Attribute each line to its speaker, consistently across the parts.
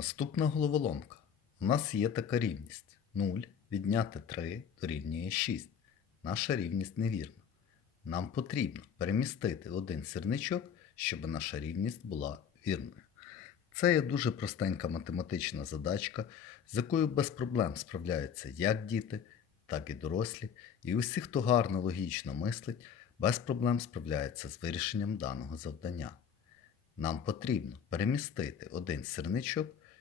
Speaker 1: Наступна головоломка. У нас є така рівність. 0 відняти 3 дорівнює 6. Наша рівність невірна. Нам потрібно перемістити один сірничок, щоб наша рівність була вірною. Це є дуже простенька математична задачка, з якою без проблем справляються як діти, так і дорослі, і усі, хто гарно логічно мислить, без проблем справляються з вирішенням даного завдання. Нам потрібно перемістити один сірничок,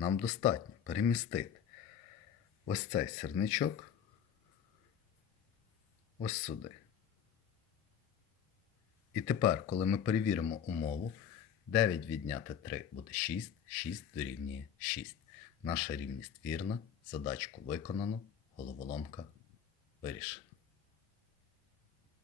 Speaker 1: нам достатньо перемістити ось цей сірничок ось сюди. І тепер, коли ми перевіримо умову, 9 відняти 3 буде 6, 6 дорівнює 6. Наша рівність вірна, задачку виконано, головоломка вирішена.